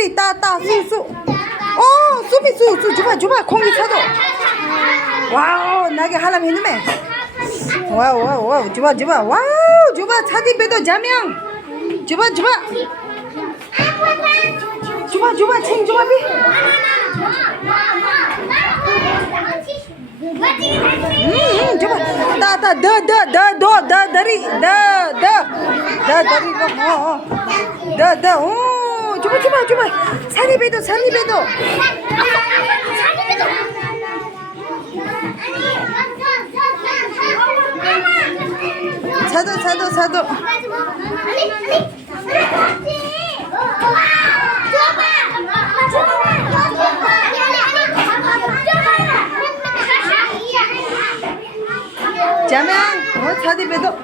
다리 따 수. 수비 수 줘봐 공기 차도. 와우 나게 하람 했네. 와우 줘봐 와우 줘봐 차디 배도 자명. 줘봐 챙 줘봐 비. 줘봐 따 다리 줘봐 사리 배도 사도 자명 사디 배도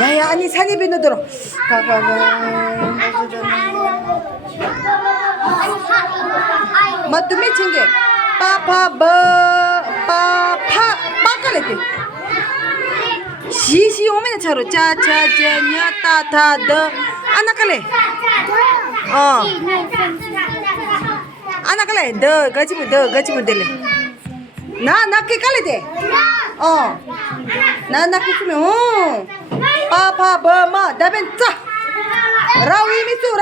야야 아니 사디 배도 들어 가가 맞두매 챙겨 빠까레티 시시 오면 차로 짜짜냐냐 따타더 아나칼레 아나칼레 더 가지고 될래 나게 칼레데 나게 쓰면 빠마 다벤 짜 라위미수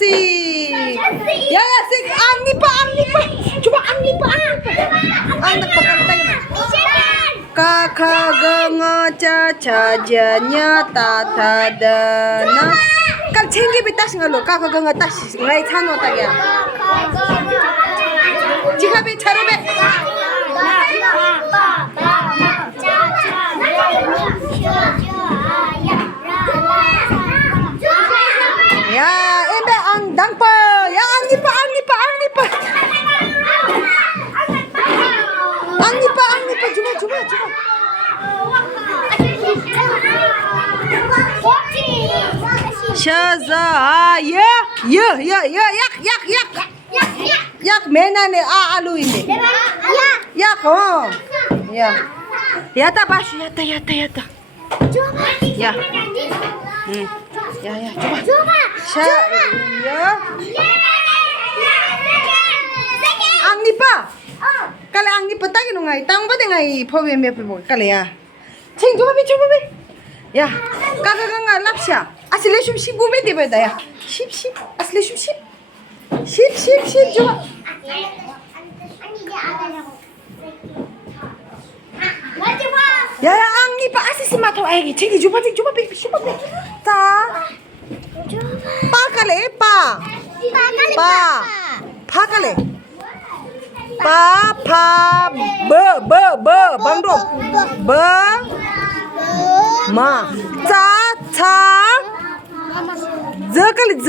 저시 야야 생 앙니빠 줘봐 앙니빠 까카강어 짜차자냐 따타다나 깔 챙기비 따싱할로 까카강어 따시 나이 찬호 따기야 지갑이 차로배 야 엠베 앙당빠 야 앙니빠 줘봐 샤자 약 매나네 알루이네 야다 바슈 야다 야 줘봐 앙니빠 kalе angnipa tagi no ngai tang bade ngai phobe me pho kalе ya cheng joba bi ya kaga ganga lapsha asle shum shibu me debe da ya ship asle shum ship joba ya angnipa asisi matho aegi chegi joba bi ta pa kale pa kale pa bangdo ma cha z kali z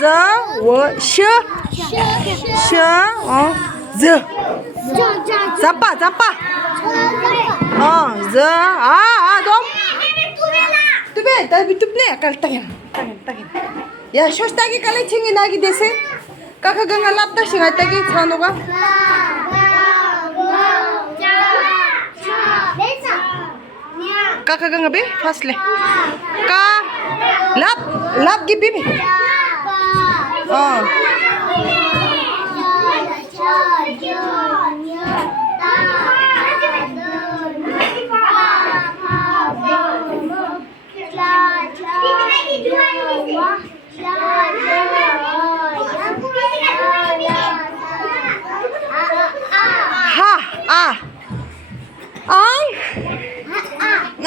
z wo sh z zapa z dom tuve tuple kal tagen ya shosh tagi kale chingi nagi dese kakak ganga lapta singa tagi chanoga kakak ganga be fast le ka lap gibi be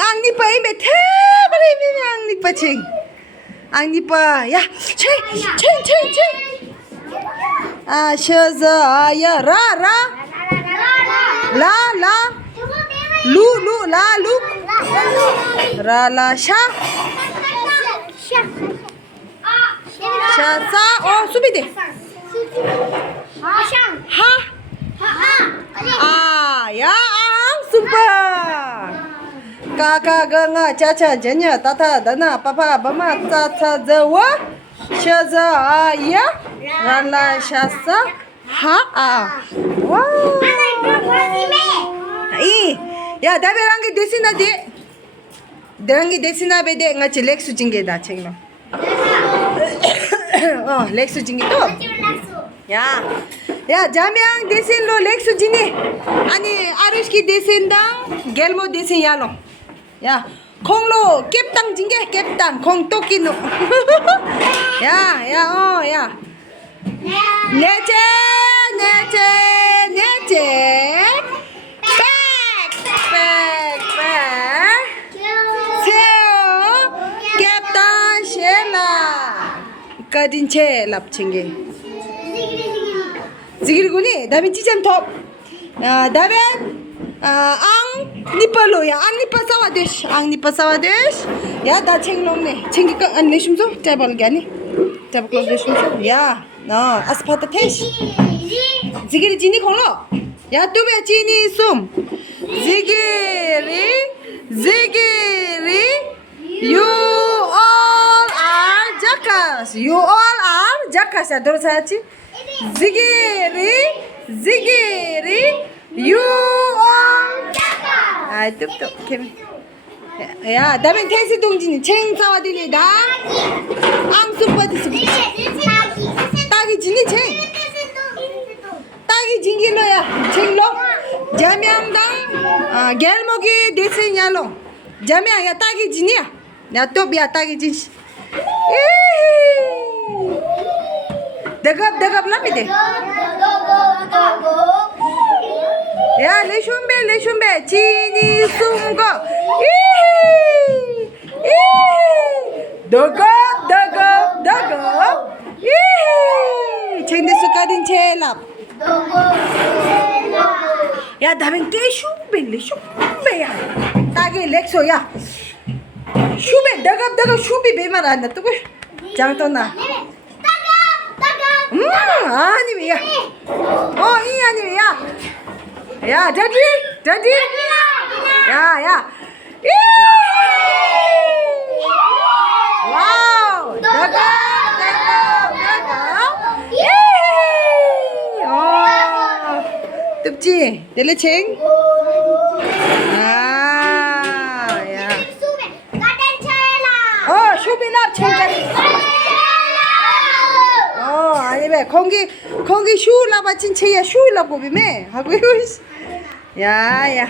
Angnipa ini tebal ini angnipa cing. Angnipa ya, cing. 셔자야 라 루 라라샤 샤사 수비대 야앙 슈퍼 까까가가 짜차 제냐 따타 다나 빠파 바마 짜차 저와 셔자야 라라샤사 와 야, 다베랑게 데시나데. 데랑게 데시나 베데 ngachi leksu jingge da chenglo. leksu jingge to. 야, 자명 데신로 leksu jini. 아니, 아르시키 데신당 겔모 데신 야로. 야, 콩로 깹당 징게 깹당 콩 토끼노. 야. 네제. kadinche lapchinge zigirguni damin chicham top daben ang nipalo ya ang nipa sawadesh ya da chenglomne chengi ka an leshumso tabal gani tabal leshumso ya no aspata tesh zigiri jini kholo ya tube jini sum zigiri you all are jakas ya dor sachi zigiri you all jakas ai tup kem ya damen tesi 동진이 챙사와디니 다 앙수빠디스 따기 진이 챙 따기 진길로야 챙로 자명당 겔모기 데스냐로 자명야 따기 진이야 나 또비야 따기 진 dagab lamide ya leshumbe chini sumgo dagab chende sukadin chelap ya daben te shumbe ya tage lekso ya shumbe dagab shumbi bemara na to 장터나 아니야 이 아니야 야 다디 야 와우 다가 뜯지 델레칭 야 슈비랍 챙가리 아니면 거기 슈라바 진채야 슈라고 비매 하고 야야